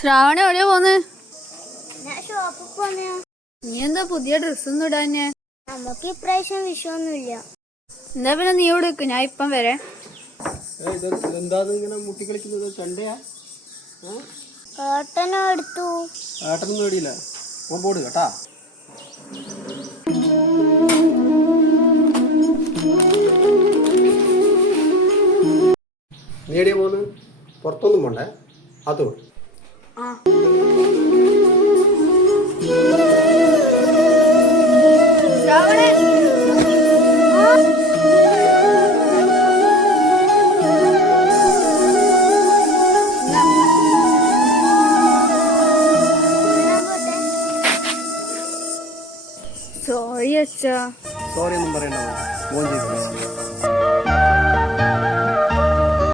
ശ്രാവണ എവിടെയാ പോന്ന്? നീ എന്താ പുതിയ ഡ്രസ്സൊന്നും ഇടാഞ്ഞേ? നമുക്ക് ഇപ്രാവശ്യം വിഷുവൊന്നുമില്ല. എന്താ പിന്നെ നീ ഇവിടെ വെക്ക്, ഞാൻ ഇപ്പം വരെ. ഏട്ടനോ എടുത്തു. ഏട്ടനൊന്നും മേടിയില്ല, ഓൻ പോട് കേട്ടാ. നീ എടിയാ പോന്ന്? പുറത്തൊന്നും പോണ്ടേ? അതോ